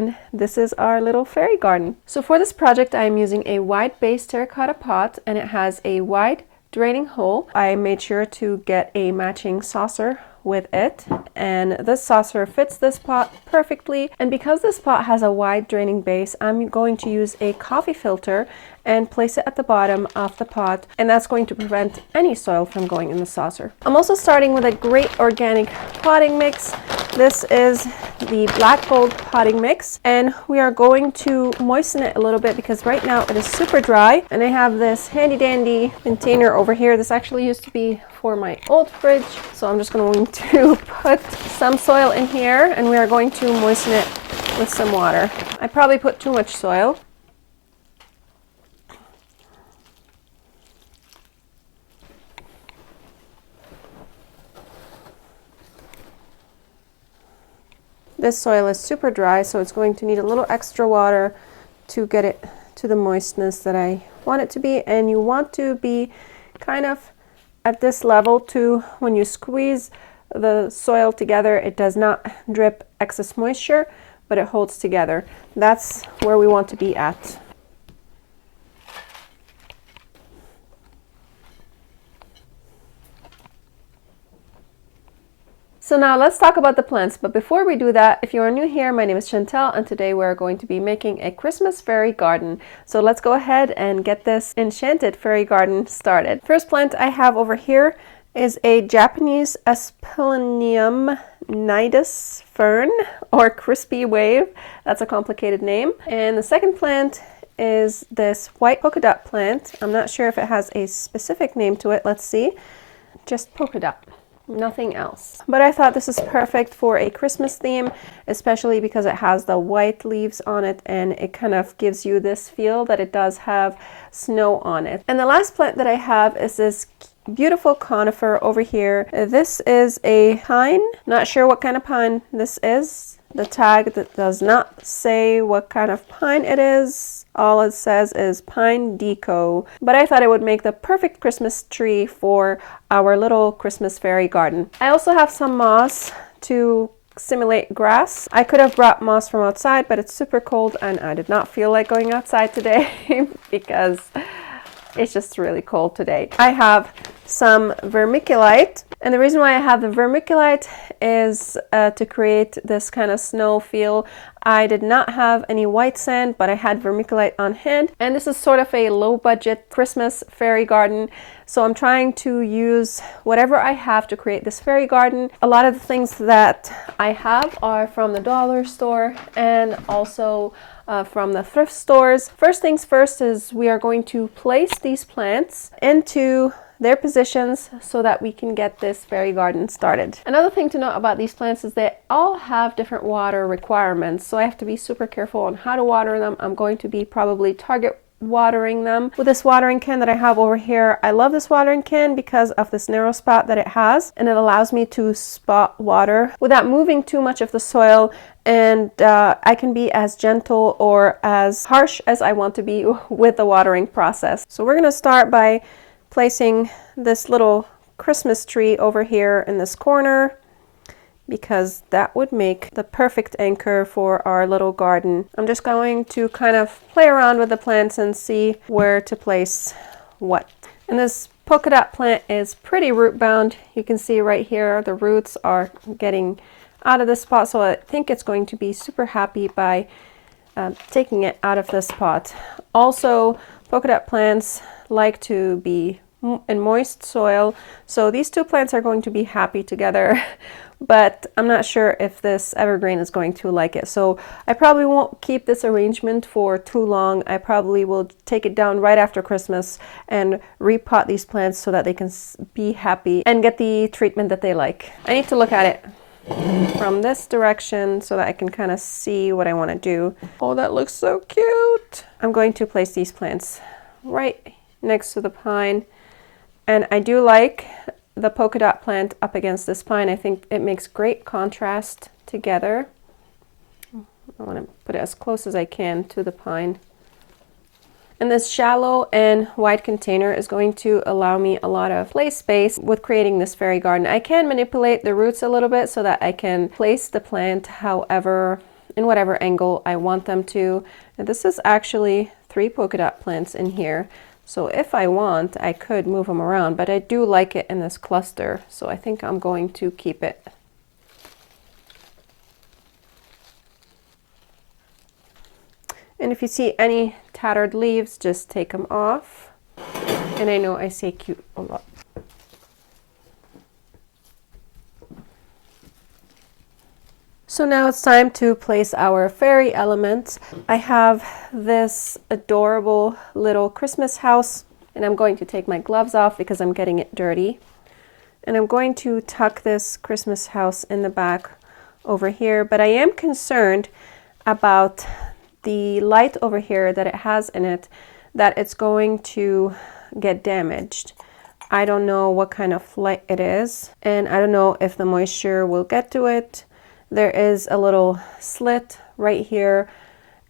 and this is our little fairy garden. So for this project I am using a wide base terracotta pot, and it has a wide draining hole. I made sure to get a matching saucer with it, and this saucer fits this pot perfectly. And because this pot has a wide draining base, I'm going to use a coffee filter and place it at the bottom of the pot, and that's going to prevent any soil from going in the saucer. I'm also starting with a great organic potting mix. This is the Black Gold potting mix, and we are going to moisten it a little bit because right now it is super dry. And I have this handy dandy container over here. This actually used to be for my old fridge, so I'm just going to put some soil in here, and we are going to moisten it with some water. I probably put too much soil. This soil is super dry, so it's going to need a little extra water to get it to the moistness that I want it to be. And you want to be kind of at this level too. When you squeeze the soil together, it does not drip excess moisture, but it holds together. That's where we want to be at. So now let's talk about the plants, but before we do that, if you are new here, my name is Chantel, and today we're going to be making a Christmas fairy garden. So let's go ahead and get this enchanted fairy garden started. First plant I have over here is a Japanese Asplenium nidus fern, or crispy wave. That's a complicated name. And the second plant is this white polka dot plant. I'm not sure if it has a specific name to it. Let's see. Just polka dot. Nothing else. But I thought this is perfect for a Christmas theme, especially because it has the white leaves on it, and it kind of gives you this feel that it does have snow on it. And the last plant that I have is this beautiful conifer over here. This is a pine. Not sure what kind of pine this is. The tag that does not say what kind of pine it is. All it says is pine deco. But I thought it would make the perfect Christmas tree for our little Christmas fairy garden. I also have some moss to simulate grass. I could have brought moss from outside, but it's super cold and I did not feel like going outside today because it's just really cold today. I have some vermiculite, and the reason why I have the vermiculite is to create this kind of snow feel. I did not have any white sand, but I had vermiculite on hand, and this is sort of a low budget Christmas fairy garden, so I'm trying to use whatever I have to create this fairy garden. A lot of the things that I have are from the dollar store and also from the thrift stores. First things first is we are going to place these plants into their positions so that we can get this fairy garden started. Another thing to note about these plants is they all have different water requirements, so I have to be super careful on how to water them. I'm going to be probably target watering them with this watering can that I have over here. I love this watering can because of this narrow spot that it has, and it allows me to spot water without moving too much of the soil, and I can be as gentle or as harsh as I want to be with the watering process. So we're going to start by placing this little Christmas tree over here in this corner, because that would make the perfect anchor for our little garden. I'm just going to kind of play around with the plants and see where to place what. And this polka dot plant is pretty root bound. You can see right here the roots are getting out of this spot, so I think it's going to be super happy by taking it out of this pot. Also, polka dot plants like to be in moist soil, so these two plants are going to be happy together, but I'm not sure if this evergreen is going to like it, so I probably won't keep this arrangement for too long. I probably will take it down right after Christmas and repot these plants so that they can be happy and get the treatment that they like. I need to look at it from this direction so that I can kind of see what I want to do. Oh, that looks so cute. I'm going to place these plants right next to the pine, and I do like the polka dot plant up against this pine. I think it makes great contrast together. I want to put it as close as I can to the pine. And this shallow and wide container is going to allow me a lot of play space with creating this fairy garden. I can manipulate the roots a little bit so that I can place the plant however in whatever angle I want them to. And this is actually 3 polka dot plants in here. So if I want, I could move them around, but I do like it in this cluster. So I think I'm going to keep it. And if you see any tattered leaves, just take them off. And I know I say cute a lot. So now it's time to place our fairy elements. I have this adorable little Christmas house, and I'm going to take my gloves off because I'm getting it dirty. And I'm going to tuck this Christmas house in the back over here, but I am concerned about the light over here that it has in it, that it's going to get damaged. I don't know what kind of light it is, and I don't know if the moisture will get to it. There is a little slit right here,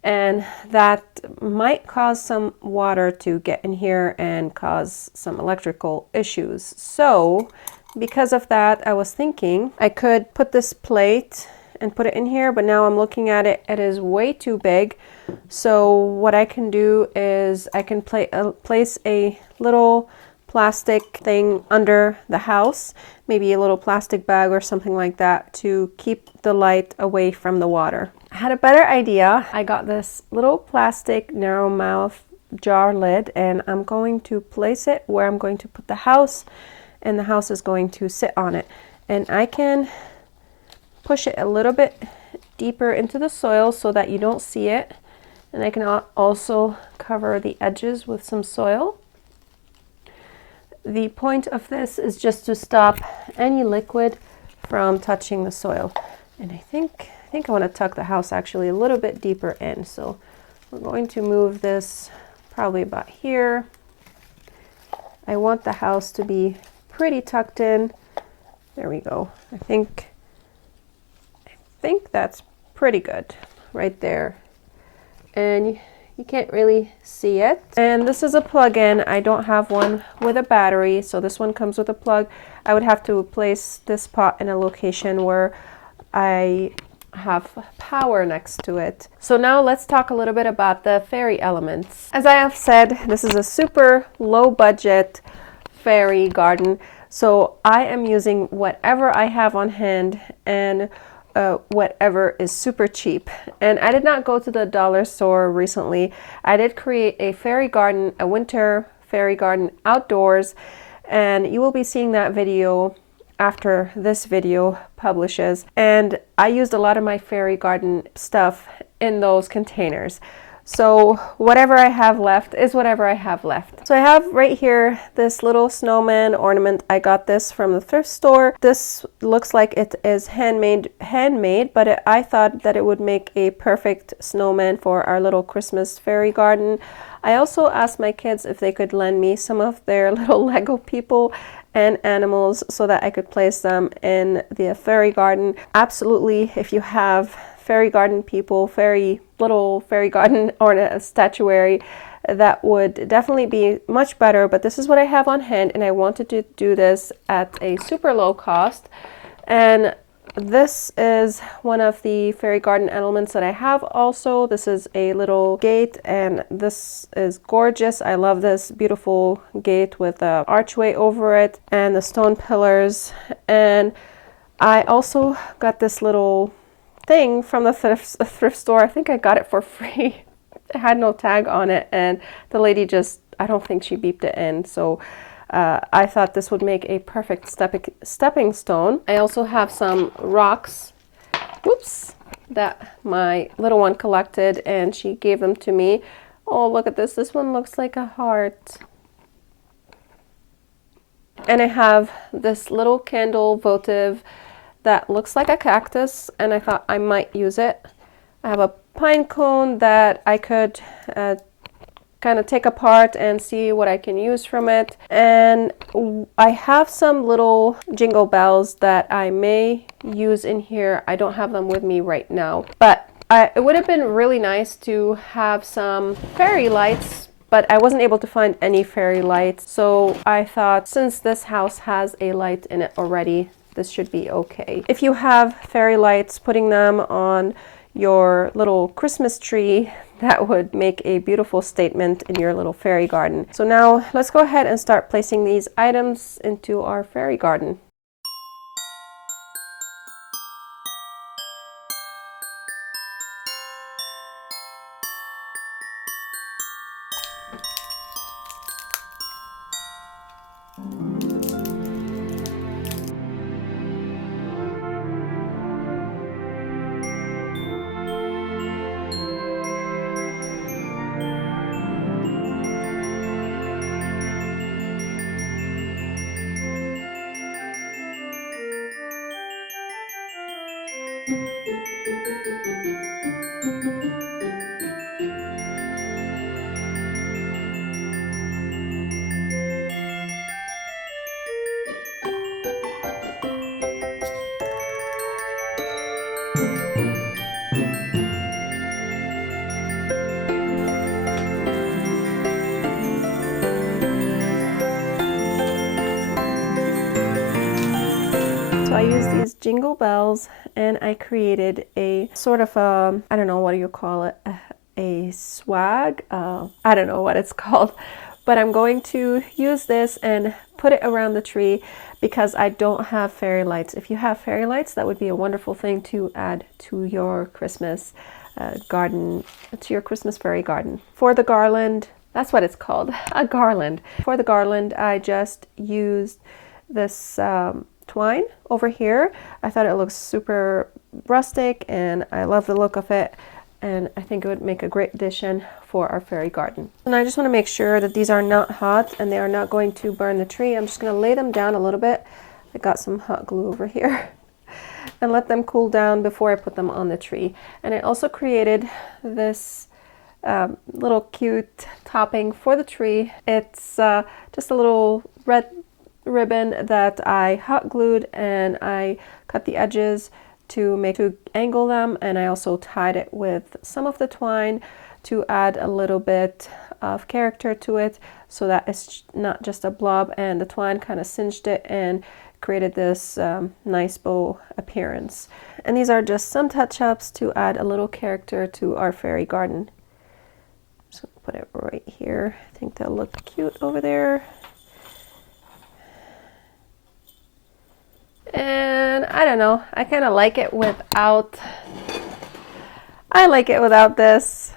and that might cause some water to get in here and cause some electrical issues. So because of that, I was thinking I could put this plate and put it in here, but now I'm looking at it, it is way too big. So what I can do is I can place a little plastic thing under the house, maybe a little plastic bag or something like that, to keep the light away from the water. I had a better idea. I got this little plastic narrow mouth jar lid, and I'm going to place it where I'm going to put the house, and the house is going to sit on it. And I can push it a little bit deeper into the soil so that you don't see it, and I can also cover the edges with some soil. The point of this is just to stop any liquid from touching the soil. And I think I want to tuck the house actually a little bit deeper in. So we're going to move this probably about here. I want the house to be pretty tucked in. There we go. I think that's pretty good right there. And you can't really see it. And this is a plug-in. I don't have one with a battery, so this one comes with a plug. I would have to place this pot in a location where I have power next to it. So now let's talk a little bit about the fairy elements. As I have said, this is a super low budget fairy garden. So I am using whatever I have on hand and whatever is super cheap. And I did not go to the dollar store recently. I did create a fairy garden, a winter fairy garden outdoors, and you will be seeing that video after this video publishes. And I used a lot of my fairy garden stuff in those containers. So whatever I have left is whatever I have left. So I have right here this little snowman ornament. I got this from the thrift store. This looks like it is handmade, but I thought that it would make a perfect snowman for our little Christmas fairy garden. I also asked my kids if they could lend me some of their little Lego people and animals so that I could place them in the fairy garden. Absolutely, if you have fairy garden people, little fairy garden or statuary, that would definitely be much better. But this is what I have on hand, and I wanted to do this at a super low cost. And this is one of the fairy garden elements that I have also. This is a little gate, and this is gorgeous. I love this beautiful gate with the archway over it and the stone pillars. And I also got this little thing from the thrift store. I think I got it for free. It had no tag on it, and the lady I don't think she beeped it in. So I thought this would make a perfect stepping stone. I also have some rocks, that my little one collected, and she gave them to me. Oh, look at this. This one looks like a heart. And I have this little candle votive that looks like a cactus, and I thought I might use it. I have a pine cone that I could kind of take apart and see what I can use from it. And I have some little jingle bells that I may use in here. I don't have them with me right now, but it would have been really nice to have some fairy lights, but I wasn't able to find any fairy lights. So I thought, since this house has a light in it already, this should be okay. If you have fairy lights, putting them on your little Christmas tree that would make a beautiful statement in your little fairy garden. So now let's go ahead and start placing these items into our fairy garden. So I used these jingle bells and I created a sort of a, I don't know, what do you call it? A swag? I don't know what it's called, but I'm going to use this and put it around the tree because I don't have fairy lights. If you have fairy lights, that would be a wonderful thing to add to your Christmas garden, to your Christmas fairy garden. For the garland, that's what it's called, a garland. For the garland, I just used this twine over here. I thought it looks super rustic and I love the look of it, and I think it would make a great addition for our fairy garden. And I just want to make sure that these are not hot and they are not going to burn the tree. I'm just going to lay them down a little bit. I got some hot glue over here and let them cool down before I put them on the tree. And I also created this little cute topping for the tree. It's just a little red ribbon that I hot glued, and I cut the edges to angle them, and I also tied it with some of the twine to add a little bit of character to it so that it's not just a blob, and the twine kind of cinched it and created this nice bow appearance. And these are just some touch-ups to add a little character to our fairy garden. So put it right here. I think they'll look cute over there. And I don't know, I kind of like it without, this,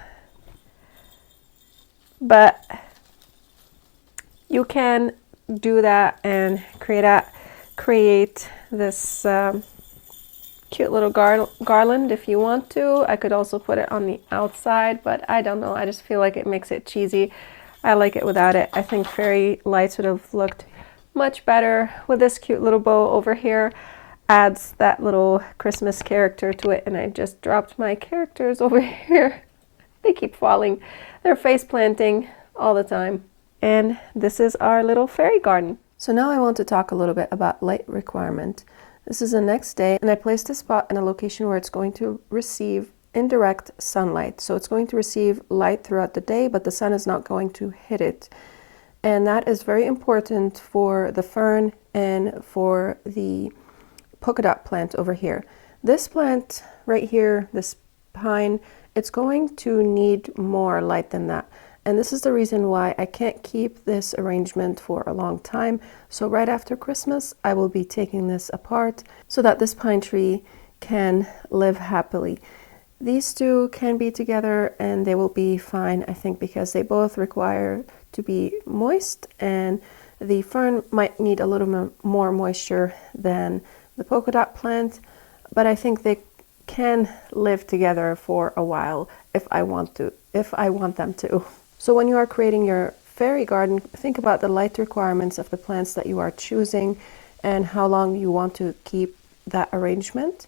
but you can do that and create this cute little garland if you want to. I could also put it on the outside, but I don't know, I just feel like it makes it cheesy. I like it without it. I think fairy lights would have looked much better with this cute little bow over here. Adds that little Christmas character to it, and I just dropped my characters over here. They keep falling. They're face planting all the time. And this is our little fairy garden. So now I want to talk a little bit about light requirement. This is the next day, and I placed a spot in a location where it's going to receive indirect sunlight. So it's going to receive light throughout the day, but the sun is not going to hit it. And that is very important for the fern and for the polka dot plant over here. This plant right here, this pine, it's going to need more light than that. And this is the reason why I can't keep this arrangement for a long time. So right after Christmas, I will be taking this apart so that this pine tree can live happily. These two can be together and they will be fine, I think, because they both require to be moist, and the fern might need a little more moisture than the polka dot plant, but I think they can live together for a while if I want them to. So when you are creating your fairy garden, think about the light requirements of the plants that you are choosing and how long you want to keep that arrangement.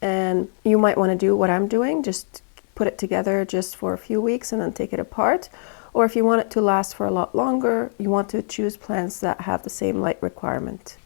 And you might want to do what I'm doing, just put it together just for a few weeks and then take it apart. Or if you want it to last for a lot longer, you want to choose plants that have the same light requirement.